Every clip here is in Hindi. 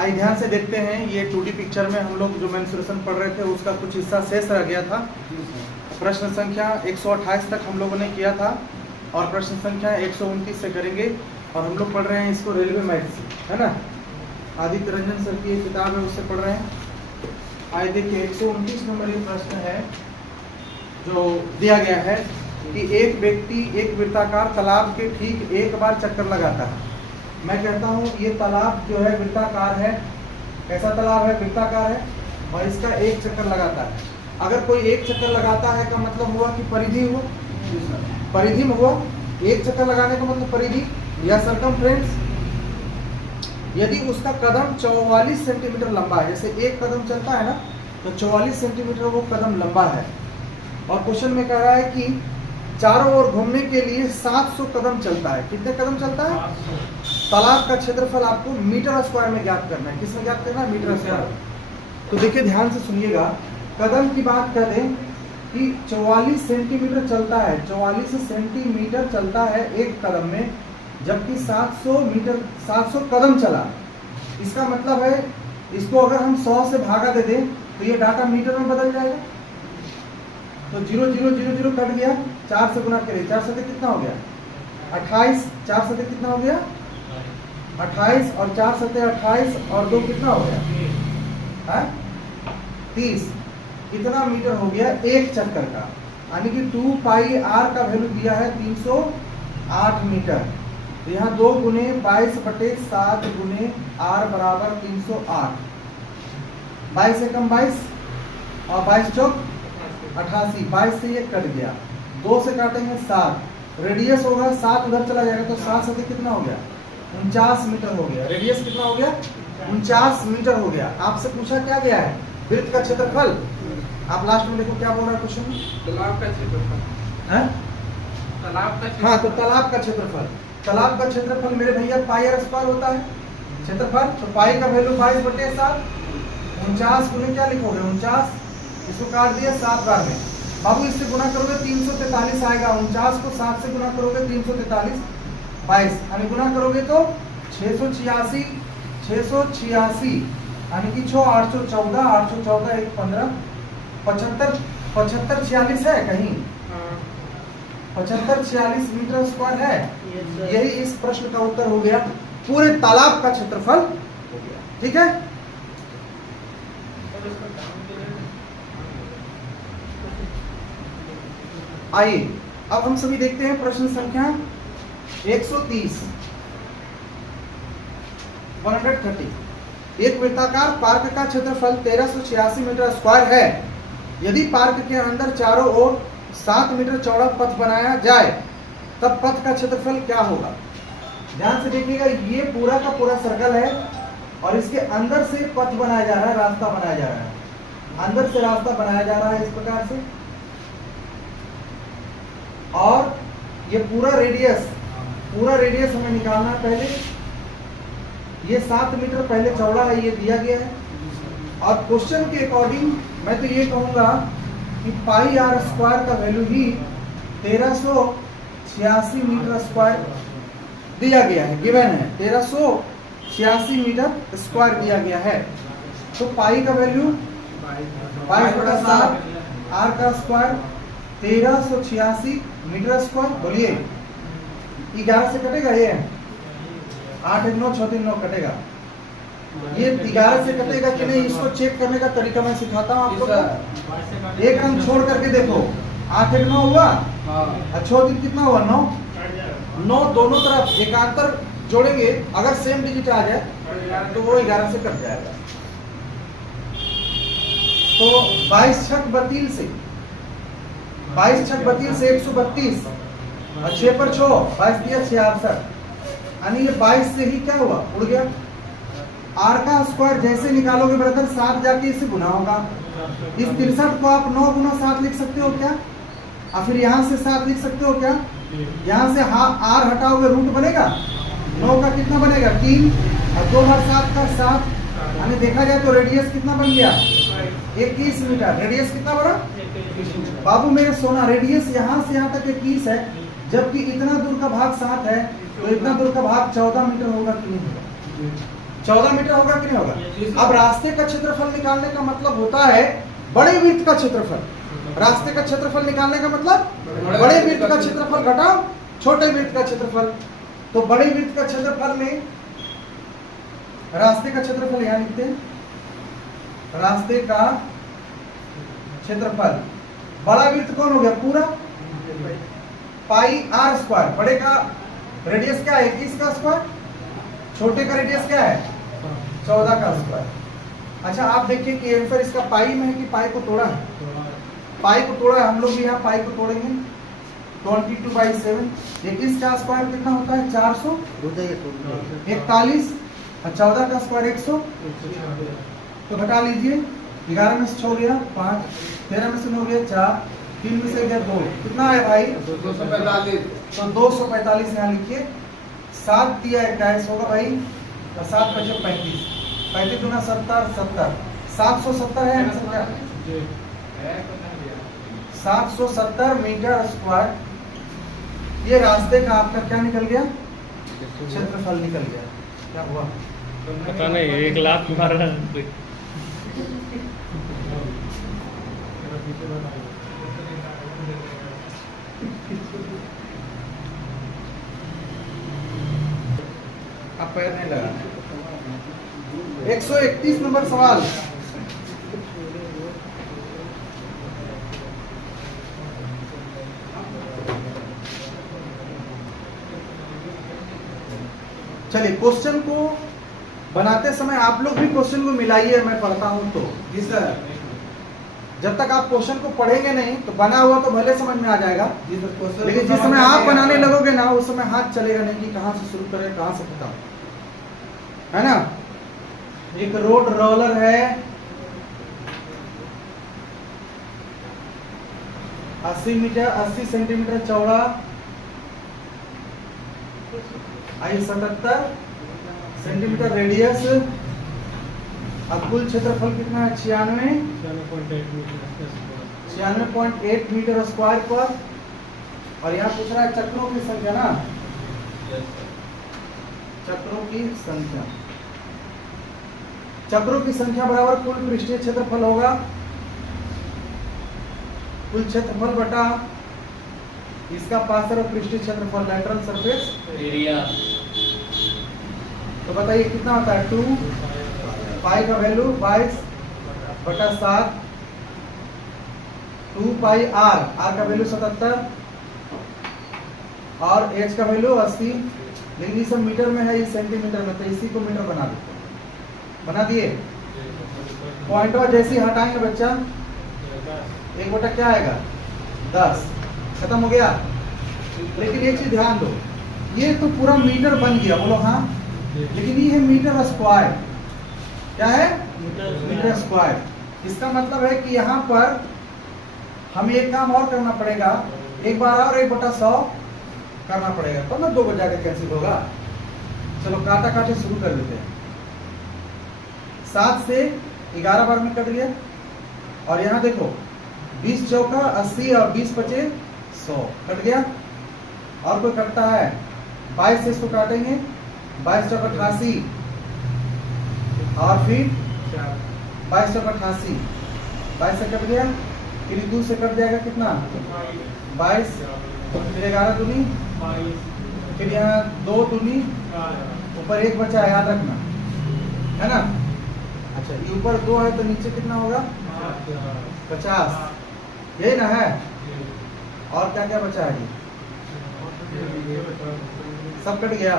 आइए ध्यान से देखते हैं। ये 2D पिक्चर में हम लोग जो मेंसुरेशन पढ़ रहे थे उसका कुछ हिस्सा शेष रह गया था। प्रश्न संख्या 128 तक हम लोगों ने किया था और प्रश्न संख्या 129 से करेंगे। और हम लोग पढ़ रहे हैं इसको रेलवे मैथ से, है ना। आदित्य रंजन सर की किताब है, उससे पढ़ रहे हैं। आइए देखिए 129 नंबर ये प्रश्न है जो दिया गया है कि एक व्यक्ति एक वृत्ताकार तालाब के ठीक एक बार चक्कर लगाता है। मैं कहता हूँ ये तालाब जो है वृत्ताकार है। कैसा तालाब है? वृत्ताकार है और इसका एक चक्कर लगाता है। अगर कोई एक चक्कर लगाता है का मतलब हुआ कि परिधि हुआ, परिधि में हुआ। एक चक्कर लगाने का मतलब परिधि या सरकमफ्रेंस। यदि उसका कदम 44 सेंटीमीटर लंबा है, जैसे एक कदम चलता है ना तो 44 सेंटीमीटर वो कदम लंबा है। और क्वेश्चन में कह रहा है कि चारों ओर घूमने के लिए 700 कदम चलता है। कितने कदम चलता है? तालाब का क्षेत्रफल आपको मीटर स्क्वायर में ज्ञात करना है। किसमें ज्ञात करना है? Metre square. तो देखिए ध्यान से सुनिएगा। कदम की बात करें कि 44 सेंटीमीटर चलता है, 44 सेंटीमीटर चलता है एक कदम में, जबकि 700 कदम चला। इसका मतलब है इसको अगर हम 100 से भागा दे दें तो ये डाटा मीटर में बदल जाएगा। तो 0 0 0 0 कट गया, 4 से गुना करें, 4 से कितना हो गया? 28। 4 से कितना हो गया? 28 और 4 से 28 और 2 कितना हो गया? 30। कितना मीटर हो गया एक चक्कर का? यानी कि 2 पाई आर का वैल्यू दिया है 308 मीटर। तो यहाँ 2 गुने 22/7 गुने आर बराबर 308। 22 एकम 22 और 22 चौक 88। 22 से ये कट गया, 2 से काटेंगे 7। रेडियस होगा 7 उधर चला जाएगा तो 7 से कितना हो गया? 49 मीटर हो गया। रेडियस कितना हो गया? 49 मीटर हो गया। आपसे पूछा क्या गया है? वृत्त का क्षेत्रफल। आप लास्ट में देखो क्या बोल रहा है क्वेश्चन में? तालाब का क्षेत्रफल। तालाब का हाँ, तो तालाब का क्षेत्रफल। तालाब का क्षेत्रफल मेरे भैया पाई आर स्क्वायर होता है क्षेत्रफल। तो पाई का वैल्यू 22/7। 49 गुने क्या लिखोगे? 49। इसको काट दिया 7 बार में। बाबू इससे गुना करोगे 343 आएगा। 49 को 7 से गुना करोगे 343, 22 यानी गुना करोगे तो 686 यानी कि 6 814 814 1 15 75 75 46 है कहीं? 75 46 मीटर स्क्वायर है। यही इस प्रश्न का उत्तर हो गया। पूरे तालाब का क्षेत्रफल हो गया। ठीक है। आइए अब हम सभी देखते हैं प्रश्न संख्या 130। 130। एक वृत्ताकार पार्क का क्षेत्रफल 1386 मीटर स्क्वायर है। यदि पार्क के अंदर चारों ओर 7 मीटर चौड़ा पथ बनाया जाए तब पथ का क्षेत्रफल क्या होगा? ध्यान से देखिएगा। ये पूरा का पूरा सर्कल है और इसके अंदर से पथ बनाया जा रहा है, रास्ता बनाया जा रहा है। अंदर से रास्ता बनाया जा रहा है इस प्रकार से। और ये पूरा रेडियस हमें निकालना है। पहले ये 7 मीटर पहले चौड़ा है, ये दिया गया है। और क्वेश्चन के अकॉर्डिंग मैं तो ये कहूंगा कि पाई आर स्क्वायर का वैल्यू ही 1386 मीटर स्क्वायर दिया गया है, गिवन है। 1386 मीटर स्क्वायर दिया गया है। तो पाई का वैल्यू 22/7, आर का स्क्वायर 1386 मीटर स्क्वायर। बोलिए 11 से कटेगा ये? 8 1 9 6 3 9 कटेगा। ये 11 से कटेगा कि नहीं इसको चेक करने का तरीका मैं सिखाता हूँ आपको। एक अंक छोड़ करके देखो। 8 1 9 हुआ और 6 3 कितना हुआ? 9। दोनों तरफ एकांतर जोड़ेंगे, अगर सेम डिजिट आ जाए तो वो 11 से कट जाएगा। तो 22 छक 32 से 132 और 6 पर 6 22 दिया 66। यानी ये 22 से ही क्या हुआ? उड़ गया। आर का स्क्वायर जैसे निकालोगे ब्रदर 7 जाके इसे गुना होगा। इस 63 को आप 9 गुना 7 लिख सकते हो क्या? और फिर यहाँ से 7 लिख सकते हो क्या? यहाँ से आर हटाओगे रूट बनेगा। 9 का कितना बनेगा? 3 और 2 बार 7 का 7। यानी देखा जाए तो रेडियस कितना बन गया? 21 मीटर। रेडियस कितना बड़ा? बाबू मेरे सोना, रेडियस यहाँ से यहाँ तक 21 है, जबकि इतना दूर का भाग 7 है, तो इतना दूर का भाग 14 मीटर होगा कि नहीं होगा? 14 मीटर होगा कि नहीं होगा? अब रास्ते का क्षेत्रफल निकालने का मतलब होता है बड़े वृत्त का क्षेत्रफल। रास्ते का क्षेत्रफल निकालने का मतलब बड़े वृत्त का क्षेत्रफल घटाओ छोटे वृत्त का क्षेत्रफल। तो बड़े वृत्त का क्षेत्रफल में रास्ते का क्षेत्रफल यहाँ लिखते हैं, रास्ते का क्षेत्रफल। बड़ा वृत्त कौन हो गया? पूरा पाई आर स्क्वायर। बड़े का रेडियस क्या है? 21 का स्क्वायर। छोटे का रेडियस क्या है? 14 का स्क्वायर। अच्छा आप देखिए कि आंसर इसका पाई में है कि पाई को तोड़ा है? पाई को तोड़ा है। हम लोग भी यहाँ पाई को तोड़ेंगे। 22/7 21 का स्क्वायर कितना होता है? 400 41 और 14 का स्क्वायर 100। तो घटा लीजिए, 11 में से 6 गया 5, 13 में से 9 गया 4, 3 में से गया 2, कितना है भाई? 245। तो 245 यहाँ लिखिए। 7 दिया 21 होगा भाई, और 7 बचे 35, 35 गुना 70 70, 770 है आंसर क्या? 770 मीटर स्क्वायर। ये रास्ते का आपका क्या निकल गया? क्षेत्रफल निकल गया। क्या हुआ? पता नहीं, 1 लाख मार रहा है। अब पैर नहीं लगा। 131 नंबर सवाल। चलिए क्वेश्चन को बनाते समय आप लोग भी क्वेश्चन को मिलाइए, मैं पढ़ता हूं तो। जी सर। जब तक आप क्वेश्चन को पढ़ेंगे नहीं तो बना हुआ तो भले समझ में आ जाएगा, लेकिन जिस समय आप बनाने लगोगे ना उस समय हाथ चलेगा नहीं कि कहां से शुरू करें कहां से खत्म, है ना। एक रोड रोलर है 80 सेंटीमीटर चौड़ा, 77 सेंटीमीटर रेडियस। अब कुल क्षेत्रफल कितना है? 96.8 मीटर स्क्वायर पर। और यहाँ पूछ रहा है चक्रों की संख्या ना, चक्रों की संख्या। चक्रों की संख्या बराबर कुल पृष्ठीय क्षेत्रफल होगा, कुल क्षेत्रफल बटा इसका पार्श्व और पृष्ठीय क्षेत्रफल, लैटरल सरफेस एरिया। तो बताइए कितना होता है? 2 पाई का वैल्यू 22/7, 2 पाई आर, आर का वैल्यू 77 और एच का वैल्यू 80। लेकिन ये सब मीटर में है, ये सेंटीमीटर में, तो इसी को मीटर बना देते हैं। बना दिए। पॉइंटवा जैसे ही हटाएंगे बच्चा 1 बटा क्या आएगा? 10। खत्म हो गया। लेकिन एक चीज ध्यान दो, ये तो पूरा मीटर बन गया, बोलो हाँ। लेकिन ये है मीटर स्क्वायर। क्या है? Metre square. इसका मतलब है कि यहाँ पर हमें एक काम और करना पड़ेगा, एक बार और 1/100 करना पड़ेगा, तो ना 2 को जाकर कैंसिल होगा। चलो काटा काटे शुरू कर देते हैं। 7 से 11 बार में कट गया। और यहाँ देखो 20 चौका 80 और 20 बचे 100, कट गया। और कोई कटता है? 22 से इसको काटेंगे, 22 चौका 88 और फिर 22 चौका 88, 22 से कट गया। फिर 2 से कट जाएगा कितना? 22, फिर 11 दूनी, फिर यहाँ 2 दूनी, ऊपर 1 बचा है, याद रखना, है ना। अच्छा ये ऊपर 2 है तो नीचे कितना होगा? 50, यही ना है। और क्या क्या बचा है? सब कट गया।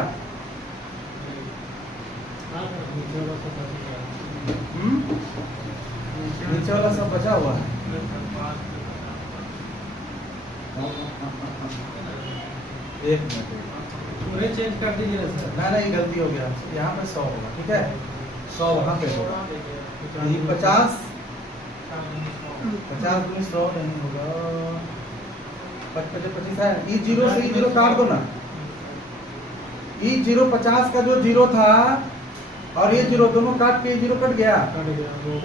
नीचे वाला सब बचा हुआ है। एक मिनट पूरे चेंज कर दीजिए सर। नहीं गलती हो गया, यहाँ पे 100 होगा, ठीक है। 100 वहाँ पे होगा। 50 दूनी 100 नहीं होगा, 25 है। ई 0 से ई 0 काट दो ना। ई 0 50 का जो 0 था और ये 0 दोनों काट के 0 कट गया।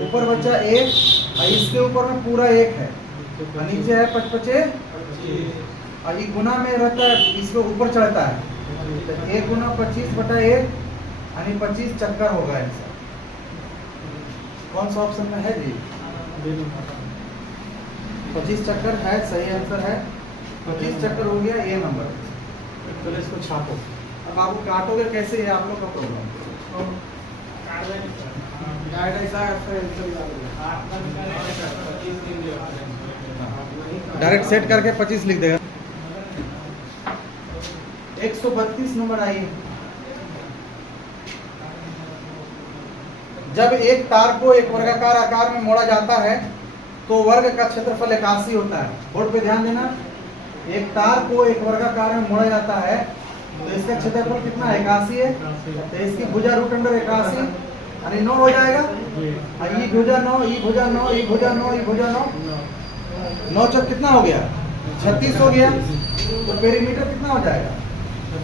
ऊपर बचा 1 और इसके ऊपर में पूरा 1 है और नीचे है 55 और ये गुना में रहता है, इसके ऊपर चढ़ता है। 1 गुना 25/1 यानी 25 चक्कर होगा आंसर। कौन सा ऑप्शन में है जी? 25 चक्कर है, सही आंसर है। 25 चक्कर हो गया ये नंबर। चलो इसको छापो। अब आपको काटोगे कैसे, ये आप लोग का प्रॉब्लम। डायरेक्ट सेट करके 25 लिख देगा। 132 नंबर आइए। जब एक तार को एक वर्गाकार आकार में मोड़ा जाता है तो वर्ग का क्षेत्रफल 81 होता है। बोर्ड पे ध्यान देना। एक तार को एक वर्गाकार में मोड़ा जाता है तो इसका क्षेत्रफल कितना है? 81 है। तो इसकी भुजा रूट अंडर 81 यानी 9 हो जाएगा। ई भुजा 9, ई भुजा 9, ई भुजा 9, ई भुजा 9, 9 चौक कितना हो गया? 36 हो गया। तो पेरीमीटर कितना हो जाएगा?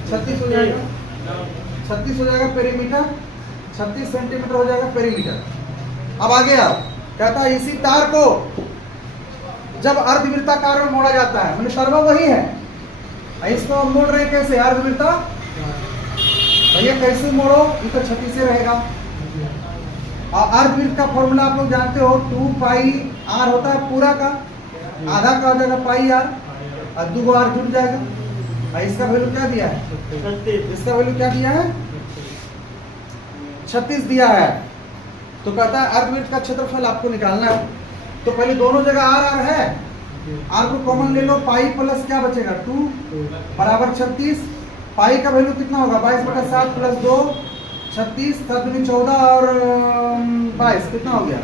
36 हो जाएगा। 36 हो जाएगा पेरीमीटर, 36 सेंटीमीटर हो जाएगा पेरीमीटर। अब आगे आओ, कहता है इसी तार को जब अर्धवृत्ताकार में मोड़ा जाता है, मतलब तर्वा वही है, इसको हम मोड़ रहे हैं कैसे? अर्धवृत्ता। भैया कैसे मोड़ो? ये तो 36 से रहेगा। और अर्धवृत्त का फॉर्मूला आप लोग जानते हो, 2 पाई आर होता है पूरा का, आधा का हो जाएगा पाई आर, और 2 आर जुड़ जाएगा। और इसका वैल्यू क्या दिया है? इसका वैल्यू क्या दिया है? 36 दिया है। तो कहता है अर्धवृत्त का क्षेत्रफल आपको निकालना है। तो पहले दोनों जगह आर आर है, आर को कॉमन ले लो, पाई प्लस क्या बचेगा? 2 बराबर 36। पाई का वैल्यू कितना होगा? 22/7 प्लस 2 36, 7 दूनी 14 और 22 कितना हो गया?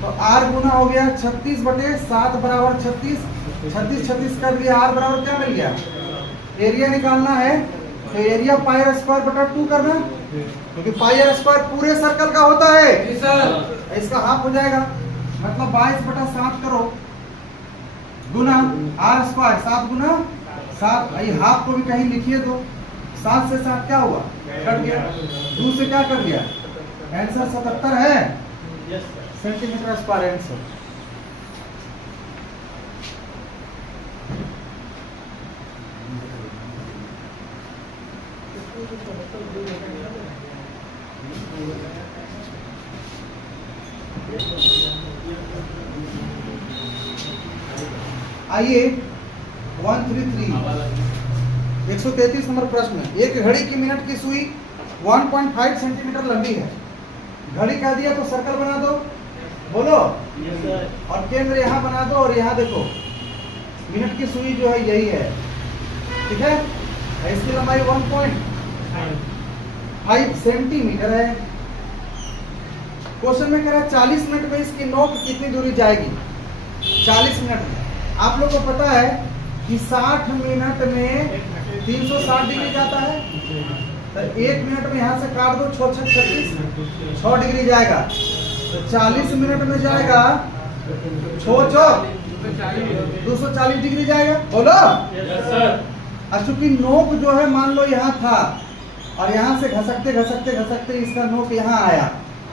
तो आर गुना हो गया 36/7 बराबर 36। 36 कर दिया, आर बराबर क्या मिल गया? एरिया निकालना है तो एरिया पाई आर स्क्वायर बटा 2 करना, क्योंकि पाई आर स्क्वायर पूरे सर्कल का होता है। इसका हाफ हो जाएगा, मतलब 22/7 करो गुना आर स्क्वायर, 7 गुना 7। हाफ को भी कहीं लिखिए तो 7 से 7 क्या हुआ? कट गया। 2 से क्या कर दिया? आंसर 77 है सेंटीमीटर स्क्वायर आंसर। आइए 133 133 नंबर प्रश्न। एक घड़ी की मिनट की सुई 1.5 सेंटीमीटर लंबी है। घड़ी कह दिया तो सर्कल बना दो, बोलो। और केंद्र यहाँ बना दो, और यहाँ देखो मिनट की सुई जो है यही है, ठीक है। इसकी लंबाई 1.5 सेंटीमीटर है। क्वेश्चन में कह रहा है 40 मिनट में इसकी नोक कितनी दूरी जाएगी? 40 मिनट में आप लोग को पता है कि 60 मिनट में 360 डिग्री जाता है। तो 1 मिनट में यहाँ से काट दो, 6 डिग्री जाएगा। तो 40 मिनट में जाएगा 240 डिग्री जाएगा, बोलो। और चूंकि नोक जो है मान लो यहाँ था, और यहाँ से घसकते घसकते घसकते इसका नोक यहाँ आया,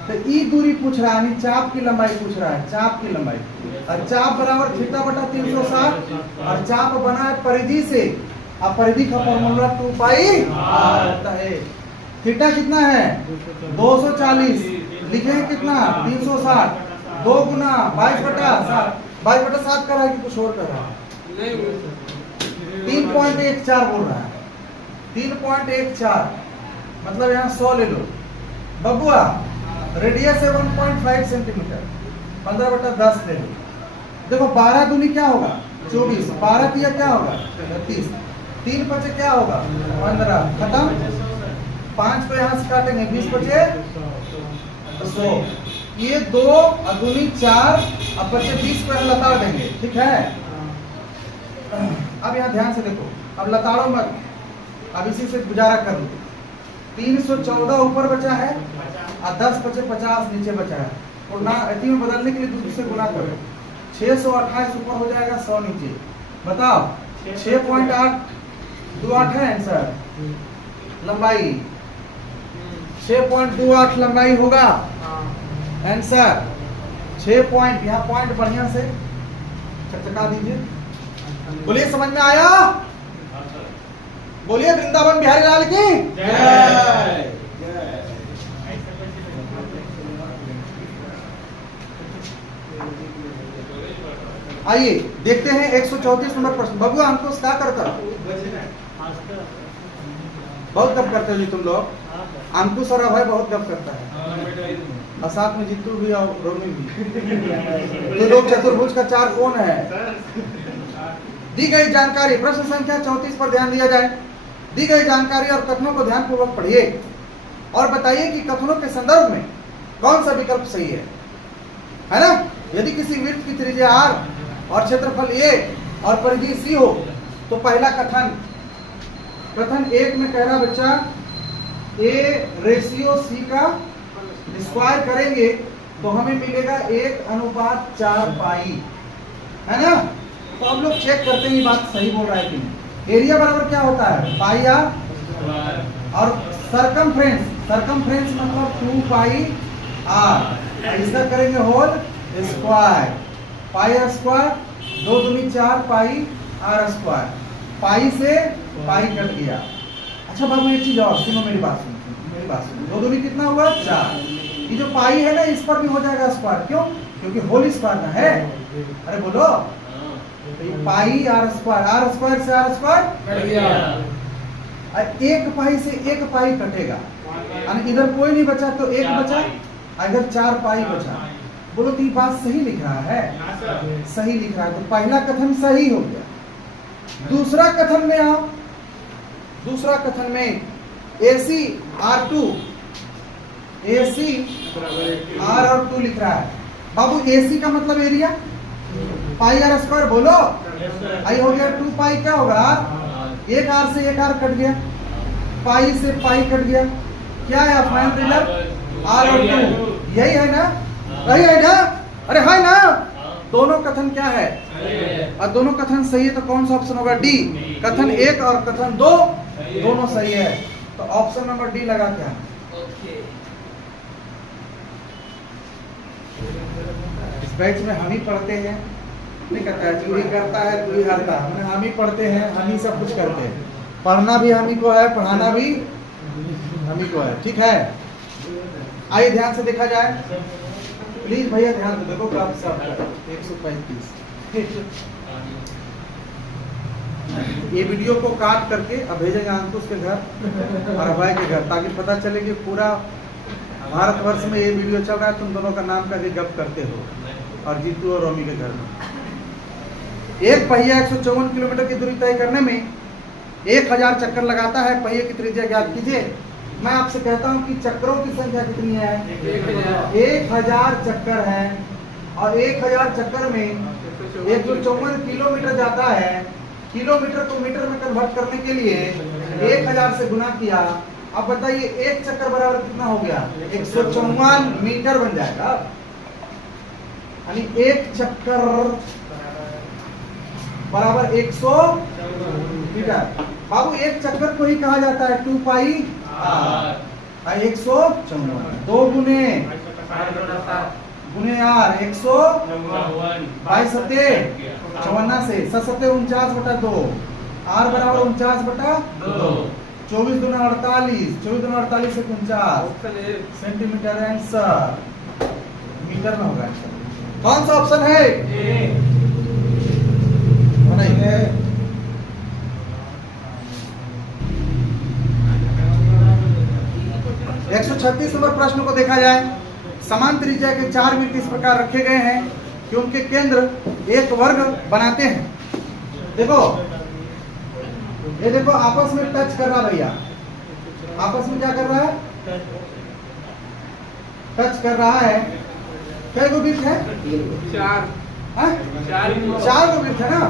तो ई दूरी पूछ रहा है, चाप की लंबाई पूछ रहा है, चाप की लंबाई। और चाप बराबर थीटा/360, और चाप बना है परिधि से, और परिधि का फॉर्मूला 2 पाई होता है। थीटा कितना है? 240। लिखेंगे कितना? 360। 2 गुना 22/7, 22/7 कर रहा है कि कुछ और कर रहा है? 3.14 बोल रहा है। 3.14 मतलब यहाँ 100 ले लो बबुआ। रेडियस है 1.5 सेंटीमीटर, 15/10 ले लो। देखो 12 दूनी क्या होगा? 24। 12 तिया क्या होगा? 32। 3 बचे क्या होगा? 15। खत्म। 5 को यहाँ से काटेंगे, 20 बचे 100। ये 2 और दूनी 4, अब बचे 20 को लताड़ देंगे, ठीक है। अब यहाँ ध्यान से देखो, अब लताड़ो मत, अब इसी से गुजारा कर लो। 314 ऊपर बचा है और 10 बचे 50 नीचे बचा है। और ना अति में बदलने के लिए दूसरे से गुना करो। 628 ऊपर हो जाएगा, 100 नीचे। बताओ 6.828 है आंसर। लंबाई 6.28 लंबाई होगा आंसर। 6 पॉइंट, यहाँ पॉइंट बढ़िया से चकचका दीजिए। बोलिए समझ में आया? बोलिए वृंदावन बिहारी लाल की जय। आइए देखते हैं 134 नंबर प्रश्न। बबुआ हमको क्या करता बहुत गप करते हो जी तुम लोग। अंकुश और अभय बहुत गप करता है और साथ में जितू भी और रोमी भी। तो लोग चतुर्भुज का 4 कौन है? दी गई जानकारी प्रश्न संख्या 34 पर ध्यान दिया जाए। दी गई जानकारी और कथनों को ध्यानपूर्वक पढ़िए और बताइए कि कथनों के संदर्भ में कौन सा विकल्प सही है ना? यदि किसी वृत्त की त्रिज्या r और क्षेत्रफल a और परिधि c हो तो पहला कथन 1 में कह रहा बच्चा a रेशियो c का स्क्वायर करेंगे तो हमें मिलेगा 1:4 पाई, है ना? तो हम लोग चेक करते हैं ये बात सही बोल रहा है कि नहीं। एरिया बराबर क्या होता है? पाई r और सरकमफ्रेंस मतलब 2 पाई r। इसका करेंगे होल स्क्वायर, पाई r स्क्वायर 2 दूनी 4 पाई r स्क्वायर, पाई से पाई कट गया। अच्छा बाबू एक चीज और सुनो, मेरी बात सुनो। 2 दूनी कितना हुआ? 4। ये जो पाई है ना इस पर भी हो जाएगा स्क्वायर, क्यों? क्योंकि होल स्क्वायर ना है। अरे बोलो पाई r स्क्वायर से r स्क्वायर कट गया। एक पाई से एक पाई कटेगा, इधर कोई नहीं बचा तो एक बचा, अगर 4 पाई बचा। बोलो तो ये बात सही लिख रहा है? सही लिख रहा है। तो पहला कथन सही हो गया। दूसरा कथन में आओ। दूसरा कथन में AC R2 AC R और 2 लिख रहा है। बाबू AC का मतलब एरिया पाई r स्क्वायर, बोलो आई हो गया 2 पाई, क्या होगा? एक r से एक r कट गया, पाई से पाई कट गया। क्या है फाइनल रिजल्ट? r और 2, यही है ना? यही है ना? अरे है ना? दोनों कथन क्या है? और दोनों कथन सही है तो कौन सा ऑप्शन होगा? डी। कथन 1 और कथन 2 दोनों सही है, तो ऑप्शन नंबर डी लगा क्या? इस बैच में हम ही पढ़ते हैं, नहीं करता है, तू ही करता है, तू ही हारता है। हम ही पढ़ते हैं, हम ही सब कुछ करते हैं। पढ़ना भी हम ही को है, पढ़ाना भी हम ही को है, ठीक है? आइए ध्यान से देखा जाए, प्लीज भैया ध्यान से देखो। ग्राफ साफ 135 ये वीडियो को काट करके अब भेजेंगे अंकुश के घर और अभय के घर, ताकि पता चले कि पूरा भारतवर्ष में ये वीडियो चल रहा है, तुम दोनों का नाम करके गप करते हो। और जीतू और रोमी के घर में एक पहिया 154 किलोमीटर की दूरी तय करने में 1000 चक्कर लगाता है। पहिए की त्रिज्या ज्ञात कीजिए। मैं आपसे कहता हूं कि चक्रों की संख्या कितनी है? 1000 चक्कर है और 1000 चक्कर में 154 किलोमीटर जाता है। किलोमीटर को मीटर में कन्वर्ट करने के लिए 1000 से गुना किया। अब बताइए एक चक्कर बराबर कितना हो गया? 154 मीटर बन जाएगा। यानी एक चक्कर बराबर 100 मीटर। बाबू एक चक्कर को ही कहा जाता है 2 पाई r। 154 2 गुने r 100 22 सत्ते 54 से 7 49/2 r बराबर 49/2 24 दूना 48 24 दूना 48 से 49 सेंटीमीटर आंसर मीटर में होगा। कौन सा ऑप्शन है? 136 नंबर प्रश्न को देखा जाए। समान त्रिज्या के 4 वृत्त इस प्रकार रखे गए हैं कि उनके केंद्र एक वर्ग बनाते हैं। देखो ये देखो आपस में टच कर रहा भैया, आपस में क्या कर रहा है? टच कर रहा है। क्या गो वृत्त है? 4 गो वृत्त है ना?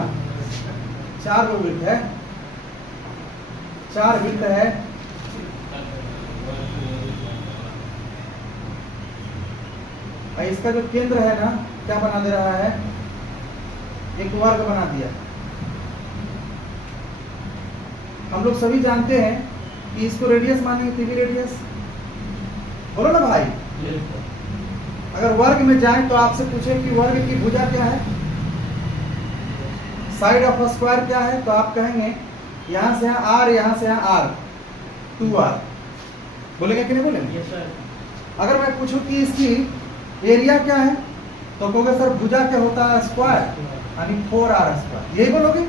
4 गो वृत्त है, 4 वृत्त है। इसका जो केंद्र है ना क्या बना दे रहा है? एक वर्ग बना दिया। हम लोग सभी जानते हैं कि इसको रेडियस मानेंगे, पीवी रेडियस, बोलो ना भाई। अगर वर्ग में जाए तो आपसे पूछे कि वर्ग की भुजा क्या है, साइड ऑफ स्क्वायर क्या है, तो आप कहेंगे यहां से यहाँ r, यहां से यहाँ r, 2r। बोलेंगे कि नहीं बोलेंगे? अगर मैं पूछूं कि इसकी एरिया क्या है तो कहोगे सर भुजा क्या होता है? स्क्वायर। यानी 4r², यही बोलोगे।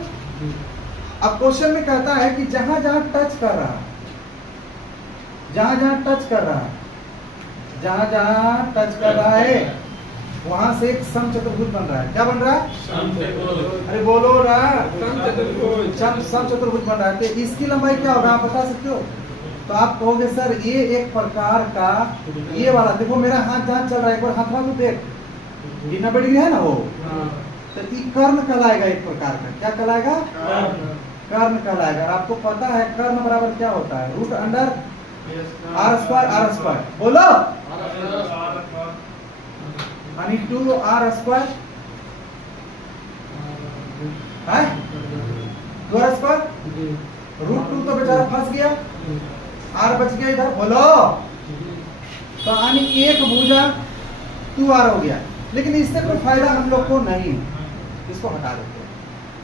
अब क्वेश्चन में कहता है कि जहां जहां टच कर रहा है, जहां जहां टच कर रहा है, जहां जहां टच कर रहा है वहां से एक समचतुर्भुज बन रहा है। क्या बन रहा है? अरे बोलो ना, समचतुर्भुज बन रहा है। तो इसकी लंबाई क्या होगा आप बता सकते हो? तो आप कहोगे सर ये एक प्रकार का, ये वाला देखो मेरा हाथ जहां चल रहा है, एक बार हाथ वाला देख, ये 90 डिग्री है ना वो, तो ये कर्ण कहलाएगा एक प्रकार का। क्या कहलाएगा? कर्ण कहलाएगा। और आपको पता है कर्ण बराबर क्या होता है? रूट अंडर r², बोलो, यानी 2r² है, 2r², रूट 2 तो बेचारा फंस गया, r बच गया इधर, बोलो। तो यानी एक भुजा 2r हो गया। लेकिन इससे कोई फायदा हम लोग को नहीं, इसको हटा देते हैं।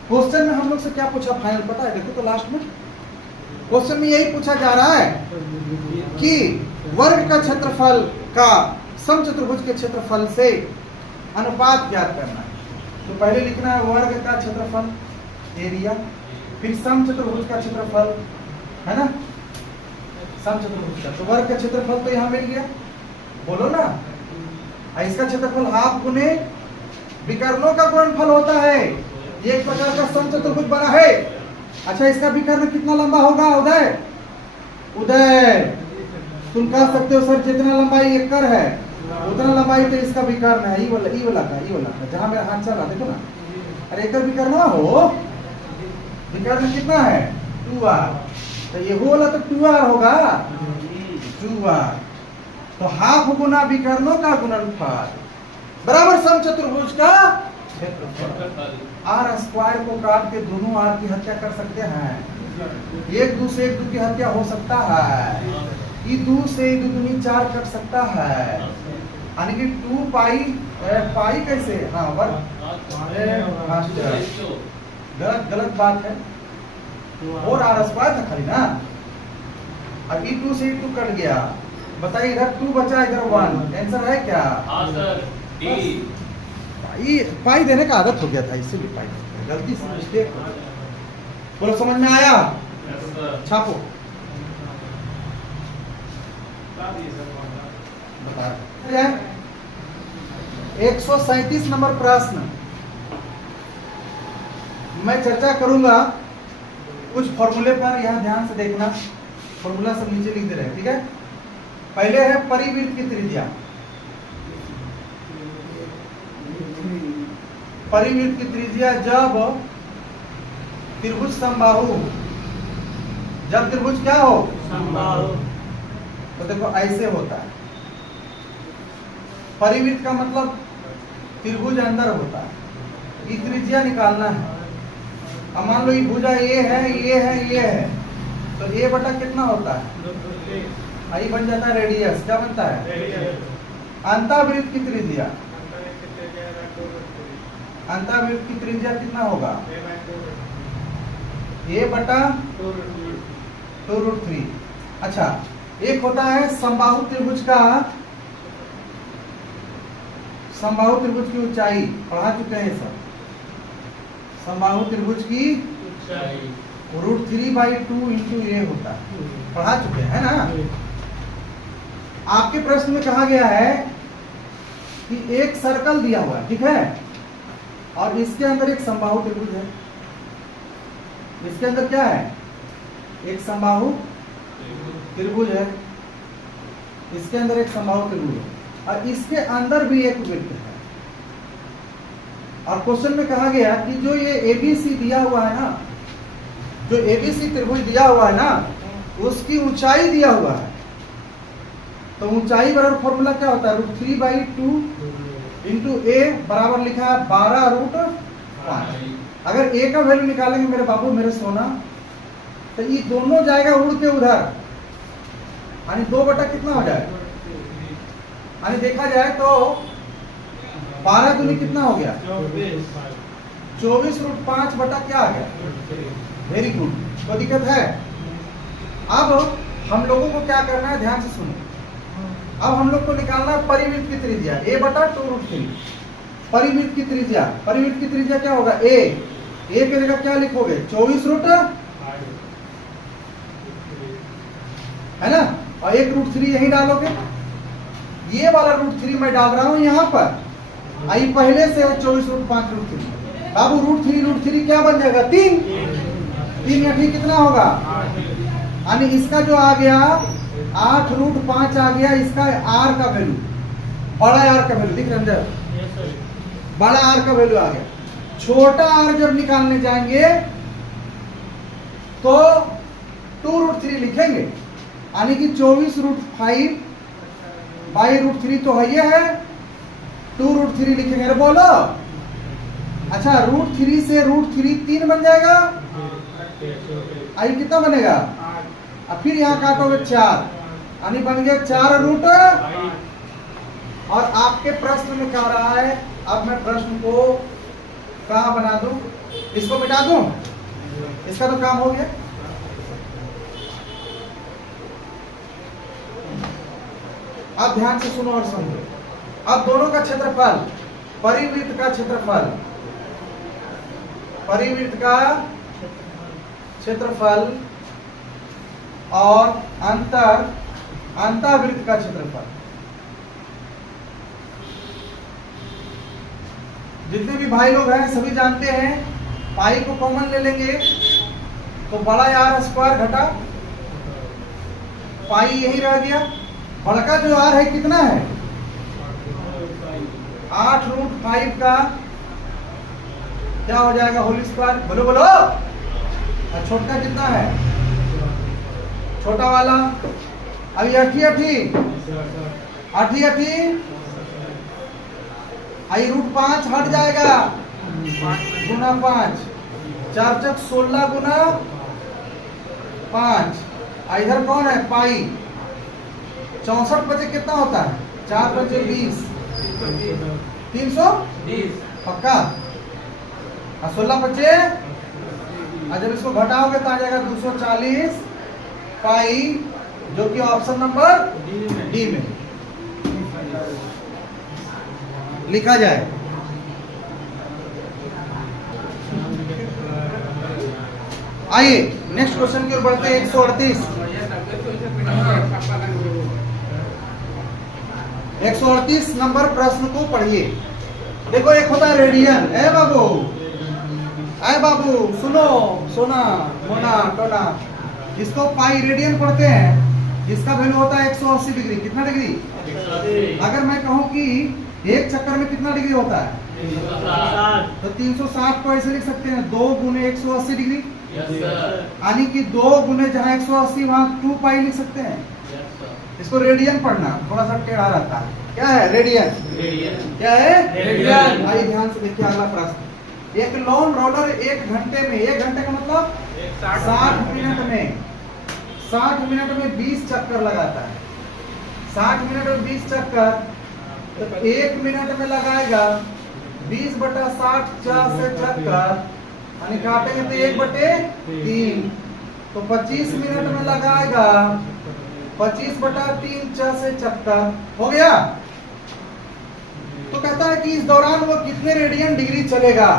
क्वेश्चन में हम लोग से क्या पूछा फाइनल पता है? देखो तो लास्ट में क्वेश्चन में यही पूछा जा रहा है कि वर्ग का क्षेत्रफल का समचतुर्भुज के क्षेत्रफल से अनुपात ज्ञात करना है। तो पहले लिखना है वर्ग का क्षेत्रफल एरिया, फिर समचतुर्भुज का क्षेत्रफल, है ना, समचतुर्भुज का। तो वर्ग का क्षेत्रफल तो यहाँ मिल गया, बोलो ना। इसका क्षेत्रफल हाफ गुने विकर्णों का गुणनफल होता है। ये एक प्रकार का समचतुर्भुज बना है। अच्छा, इसका विकर्ण कितना लंबा होगा उदय? उदय तुम कह सकते हो सर जितना लंबाई एक कर है उतना लंबाई तो इसका विकर्ण है। ई वाला का जहां मेरा हाथ चल रहा देखो ना, अरे एक विकर्ण हो, विकर्ण कितना है? 2r, तो ये वो वाला तो 2r होगा, 2r। तो हाफ गुना विकर्णों का गुणनफल बराबर समचतुर्भुज का क्षेत्रफल। r² को काट के दोनों r की हत्या कर सकते हैं। एक दो से एक दो की हत्या हो सकता है। ई 2 से 2 दूनी 4 कट सकता है, यानी कि 2 पाई कैसे? हाँ वर्ग, गलत बात है। और r² था खाली ना। अब ई 2 से 2 कट गया, बताइए इधर 2 बचा, इधर 1। आंसर है क्या? पाई देने का आदत हो गया था, इससे भी पाई गलती से मिस्टेक। बोलो समझ में आया? छापो, बता 137 नंबर प्रश्न मैं चर्चा करूंगा कुछ फॉर्मूले पर, यहां ध्यान से देखना। फॉर्मूला सब नीचे लिख दे रहे हैं, ठीक है। पहले है परिवृत्त की त्रिज्या। परिवृत्त की त्रिज्या जब त्रिभुज समबाहु, जब त्रिभुज क्या हो? समबाहु। तो देखो ऐसे होता है। परिवृत्त का मतलब त्रिभुज अंदर होता है। ये त्रिज्या निकालना है। अब मान लो ये भुजा ये है, ये है, ये है, तो ए बटा कितना होता है? आई बन जाता है रेडियस। क्या बनता है? अंतःवृत्त की त्रिज्या। अंतःवृत्त की त्रिज्या कितना होगा? ए बटा 2√3। अच्छा, एक होता है समबाहु त्रिभुज का, समबाहु त्रिभुज की ऊंचाई, पढ़ा चुके हैं सब। समबाहु त्रिभुज की √3/2 इंटू ए होता है, पढ़ा चुके हैं ना। आपके प्रश्न में कहा गया है कि एक सर्कल दिया हुआ है, ठीक है, और इसके अंदर एक समबाहु त्रिभुज है। इसके अंदर क्या है? एक समबाहु त्रिभुज है। इसके अंदर एक समबाहु त्रिभुज है और इसके अंदर भी एक वृत्त है। और क्वेश्चन में कहा गया कि जो ये ABC दिया हुआ है ना, जो ABC त्रिभुज दिया हुआ है ना, उसकी ऊंचाई दिया हुआ है। तो ऊंचाई बराबर फॉर्मूला क्या होता है? √3/2 इंटू ए बराबर लिखा है 12√5। अगर ए का वैल्यू निकालेंगे मेरे बाबू, मेरे सोना, तो ये दोनों जाएगा उड़ के उधर, यानी 2 बटा कितना हो जाएगा? यानी देखा जाए तो 12 दूनी कितना हो गया? 24√5 बटा क्या आ गया? वेरी गुड, कोई दिक्कत है? अब हम लोगों को क्या करना है, ध्यान से सुनो। अब हम लोग को निकालना परिवृत्त की त्रिज्या a बटा 2√3। परिवृत्त की त्रिज्या, परिवृत्त की त्रिज्या क्या होगा ए की जगह क्या लिखोगे 24 रूट है ना, और 1 रूट 3 यही डालोगे। ये वाला रूट 3 मैं डाल रहा हूं यहाँ पर, आई पहले से है 24 रूट 5 रूट 3। बाबू रूट 3 क्या बन जाएगा 3 या ठीक कितना होगा, यानी इसका जो आ गया 8 रूट 5 आ गया, इसका आर का वैल्यू, बड़ा आर का वैल्यू दिख रहा है, बड़ा आर का वैल्यू आ गया। छोटा आर जब निकालने जाएंगे तो 2 रूट 3 लिखेंगे, यानी कि 24 रूट 5 बाई रूट 3 तो है ये है, 2 रूट 3 लिखेंगे। अरे बोलो, अच्छा रूट 3 से रूट 3 3 बन जाएगा, आई कितना बनेगा, अब फिर यहाँ काटोगे 4, यानी बन गया 4 रूट। और आपके प्रश्न में कह रहा है, अब मैं प्रश्न को कहाँ बना दूं, इसको मिटा दूं, इसका तो काम हो गया। अब ध्यान से सुनो और समझो। अब दोनों का क्षेत्रफल, परिवृत्त का क्षेत्रफल, परिवृत्त का क्षेत्रफल और अंतःवृत्त का क्षेत्रफल, जितने भी भाई लोग हैं सभी जानते हैं, पाई को कॉमन ले लेंगे तो बड़ा आर स्क्वायर घटा पाई यही रह गया, बड़का जो आर है कितना है 8 रूट 5 का क्या हो जाएगा होल स्क्वायर, बोलो बोलो। और छोटा कितना है, छोटा वाला अभी 8 आई रूट 5 हट जाएगा, गुना 5, 4 चक 16 गुना 5, इधर कौन है पाई, 64 बचे कितना होता है 4 बचे 20, 320 पक्का, और 16 बचे, और जब इसको घटाओगे तो आ जाएगा 240 पाई, जो कि ऑप्शन नंबर डी में लिखा जाए। आइए नेक्स्ट क्वेश्चन की ओर बढ़ते हैं। 138 नंबर प्रश्न को पढ़िए। देखो एक होता है रेडियन, ए बाबू सुनो, सोना मोना टोना, इसको पाई रेडियन पढ़ते हैं, जिसका वैल्यू होता है 180 डिग्री। कितना डिग्री, अगर मैं कहूं कि एक चक्कर में कितना डिग्री होता है 360, तो 360 को ऐसे लिख सकते हैं 2 गुने 180 डिग्री, यानी कि 2 गुने जहाँ 180 वहाँ 2 पाई लिख सकते हैं। इसको रेडियन पढ़ना, थोड़ा सा टेढ़ा रहता है। क्या है रेडियन, क्या है रेडियन। आइए ध्यान से देखिए अगला प्रश्न। एक लॉन रोलर 1 घंटे में, 1 घंटे का मतलब 60 मिनट में, 60 मिनट में 20 चक्कर लगाता है। 60 मिनट में 20 चक्कर, तो 1 मिनट में लगाएगा 20/60 से चक्कर, यानी काटेंगे तो 1/3, तो 25 मिनट में लगाएगा 25/3 से चक्कर, हो गया। तो कहता है कि इस दौरान वो कितने रेडियन डिग्री चलेगा,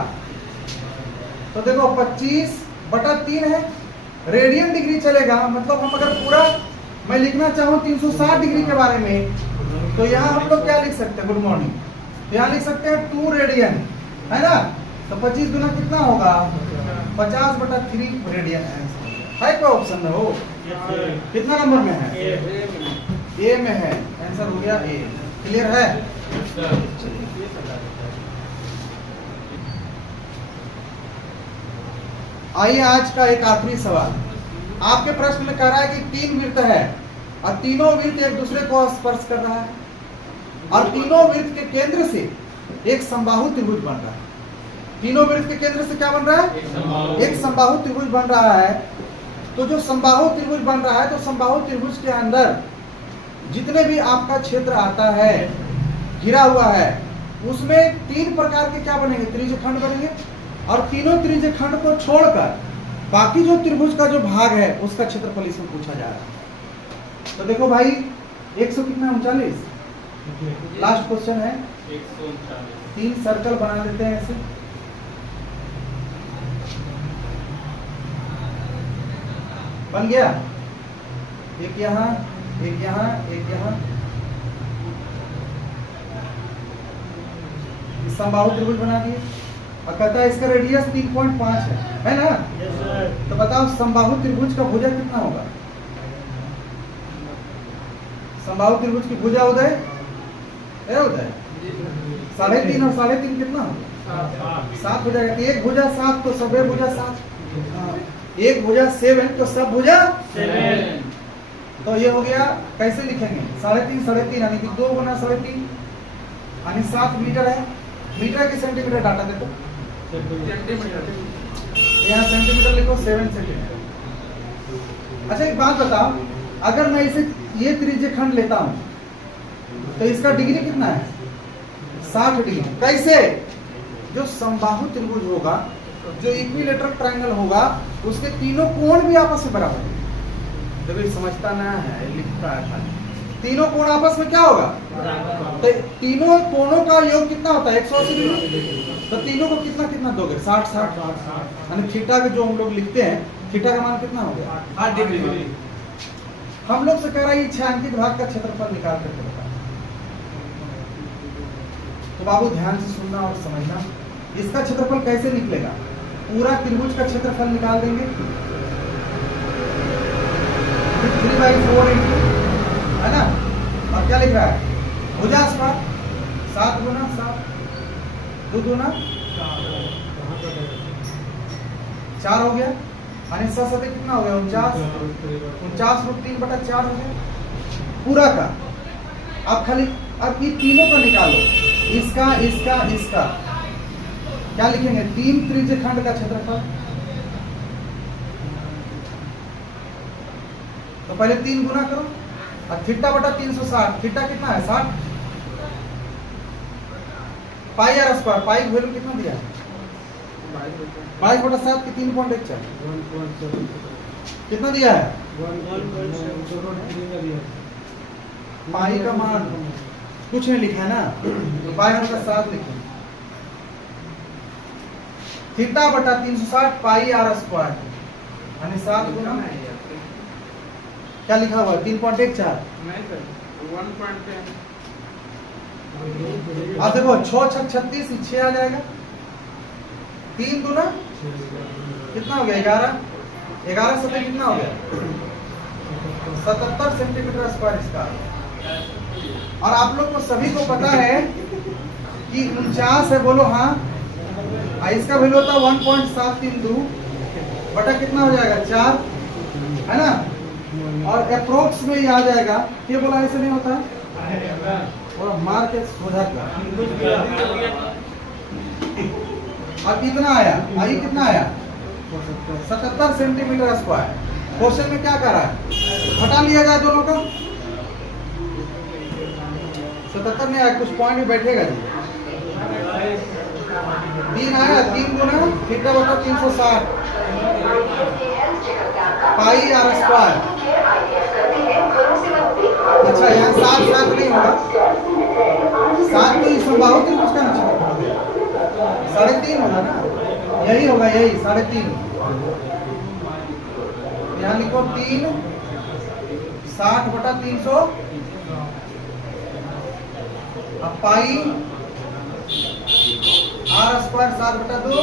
तो देखो 25/3 है, रेडियन डिग्री चलेगा, मतलब हम अगर पूरा मैं लिखना चाहूँ 360 डिग्री के बारे में, तो यहाँ हम लोग क्या लिख सकते हैं, गुड मॉर्निंग, तो यहाँ लिख सकते हैं 2 रेडियन, है ना, तो 25 गुना कितना होगा 50/3 रेडियन है क्या ऑप्शन में हो, कितना नंबर में है, ए में है, आंसर हो गया ए। क्लियर है। आइए आज का एक आखिरी सवाल। आपके प्रश्न में कह रहा है कि 3 वृत्त है और तीनों वृत्त एक दूसरे को स्पर्श कर रहा है, और तीनों वृत्त के केंद्र से एक समबाहु त्रिभुज बन रहा है। तीनों वृत्त के केंद्र से क्या बन रहा है, एक समबाहु त्रिभुज बन रहा है। तो जो समबाहु त्रिभुज बन रहा है, तो समबाहु त्रिभुज के अंदर जितने भी आपका क्षेत्र आता है घिरा हुआ है, उसमें 3 प्रकार के क्या बनेंगे, त्रिज्यखंड बनेंगे, और तीनों त्रिज्यखंड को छोड़कर बाकी जो त्रिभुज का जो भाग है उसका क्षेत्रफल इसमें पूछा जा रहा है। तो देखो भाई 100 कितना 39 लास्ट क्वेश्चन है। तीन सर्कल बना देते हैं ऐसे। बन गया, एक यहाँ, एक यहाँ, एक यहाँ। समबाहु त्रिभुज बना दिए और कहता है इसका रेडियस 3.5 है ना? तो बताओ समबाहु त्रिभुज का भुजा कितना होगा? समबाहु त्रिभुज की भुजा उदय है, उदय 3.5 और 3.5 कितना होगा? 7 हो जाएगा। एक भुजा 7 तो सबे भुजा 7, एक भुजा 7 तो सब भुजा 7। तो ये हो गया। कैसे लिखेंगे? 3.5 यानी कि 2 गुना 3.5 यानी 7 मीटर है। मीटर की सेंटीमीटर डाटा देखो, यहाँ सेंटीमीटर लिखो 7 सेंटीमीटर। अच्छा एक बात बताओ, अगर मैं इसे ये त्रिज्य खंड लेता हूं तो इसका डिग्री कितना है? 60 डिग्री। कैसे? जो समबाहु त्रिभुज होगा, जो इक्विलेटरल ट्रायंगल होगा, उसके तीनों कोण भी आपस में बराबर है। देखो समझता ना है, लिखता है खाली। तीनों कोण आपस में क्या होगा? तो तीनों कोणों का योग कितना होता है? 180 डिग्री। तो तीनों को कितना कितना दोगे? 60 यानी थीटा के जो हम लोग लिखते हैं, थीटा का मान कितना हो गया? 8 डिग्री। हम लोग से कह रहा है छायांकित भाग का क्षेत्रफल निकाल करके बता। तो बाबू ध्यान से सुनना और समझना, इसका क्षेत्रफल कैसे निकलेगा? पूरा त्रिभुज का क्षेत्रफल निकाल देंगे 3/4 है ना? और क्या लिख रहा है? भुजा स्क्वायर 7 गुना 7, 2 दूना 4 हो गया। यानी 7 कितना हो गया? 49/3/4 हो गया पूरा का। अब खाली अब ये तीनों का निकालो, इसका इसका इसका। क्या लिखेंगे? 3 त्रिज्य खंड का क्षेत्रफल। तो पहले 3 गुना करो और θ/360। थीटा कितना है? 60। पाई आर स्क्वायर, पाई की वैल्यू कितना दिया? 22/7 की 3.14 कितना दिया है? पाई का मान कुछ नहीं लिखा है ना, तो पाई का 7 लिखे। θ/360 पाई आर स्क्वायर यानी 7 गुना क्या लिखा हुआ है? 3.14। अब देखो 6 6 36, 6 आ जाएगा। 3 गुना कितना हो गया? 11। 11 से कितना हो गया? 77 सेंटीमीटर स्क्वायर इसका। और आप लोग को सभी को पता है कि 49 है, बोलो हाँ। इसका वैल्यू होता है 1.732 बटा कितना हो जाएगा? 4 है ना? और अप्रोक्स में ये आ जाएगा। ये बोला ऐसे नहीं होता है, और मार के सोझा किया। अब कितना आया? अभी कितना आया? 77 सेंटीमीटर स्क्वायर। क्वेश्चन में क्या कर रहा है? हटा लिया जाए दोनों का। 77 नहीं आया, कुछ पॉइंट में बैठेगा जी। 3 आया। 3 गुना θ/360 पाई आर स्क्वायर। अच्छा यहाँ 7 नहीं होगा, 7 तो इस समबाहु त्रिभुज का ना 3.5 होगा ना, यही होगा, यही 3.5। यहाँ लिखो 3 60/300 अब पाई आर स्क्वायर 7/2।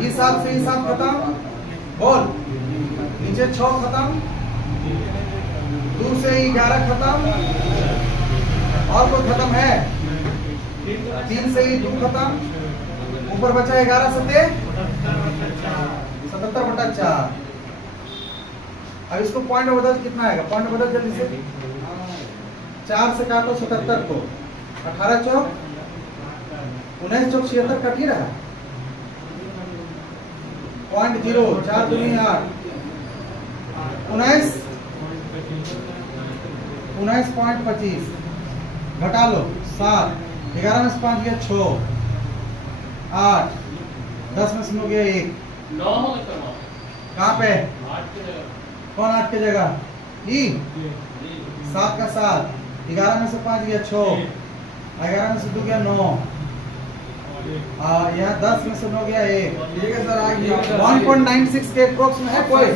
इस 7 से 7 खत्म, बोल नीचे 6 खत्म, 2 से 11 खत्म, और कोई खत्म है? 3 से 2 खत्म, ऊपर बचा 11 सत्ते 77/4। अब इसको पॉइंट बदल कितना आएगा? पॉइंट बदल जल्दी से। 4 से काटो 77 को, 18 चौक 19 चौक 76 कट ही रहा। 0.0 4 दूनी 8 19.25 घटा लो 7 11 में से 5 गया 6 8 10 में से 9 गया 1 कहाँ पे? कौन 8 की जगह? ई 7 का 7 11 में से 5 गया 6 11 में से 2 गया 9 और यहाँ 10 में से 9 गया 1 ठीक है सर, आ गया 1.96 के अप्रोक्स में है कोई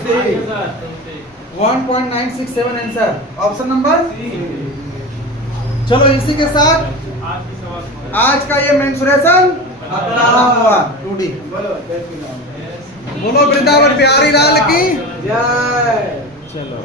1.967 आंसर ऑप्शन नंबर। चलो इसी के साथ आज का ये मेंसुरेशन खत्म हुआ 2D। बोलो जय श्री राम। बोलो वृंदावन बिहारी लाल की जय। चलो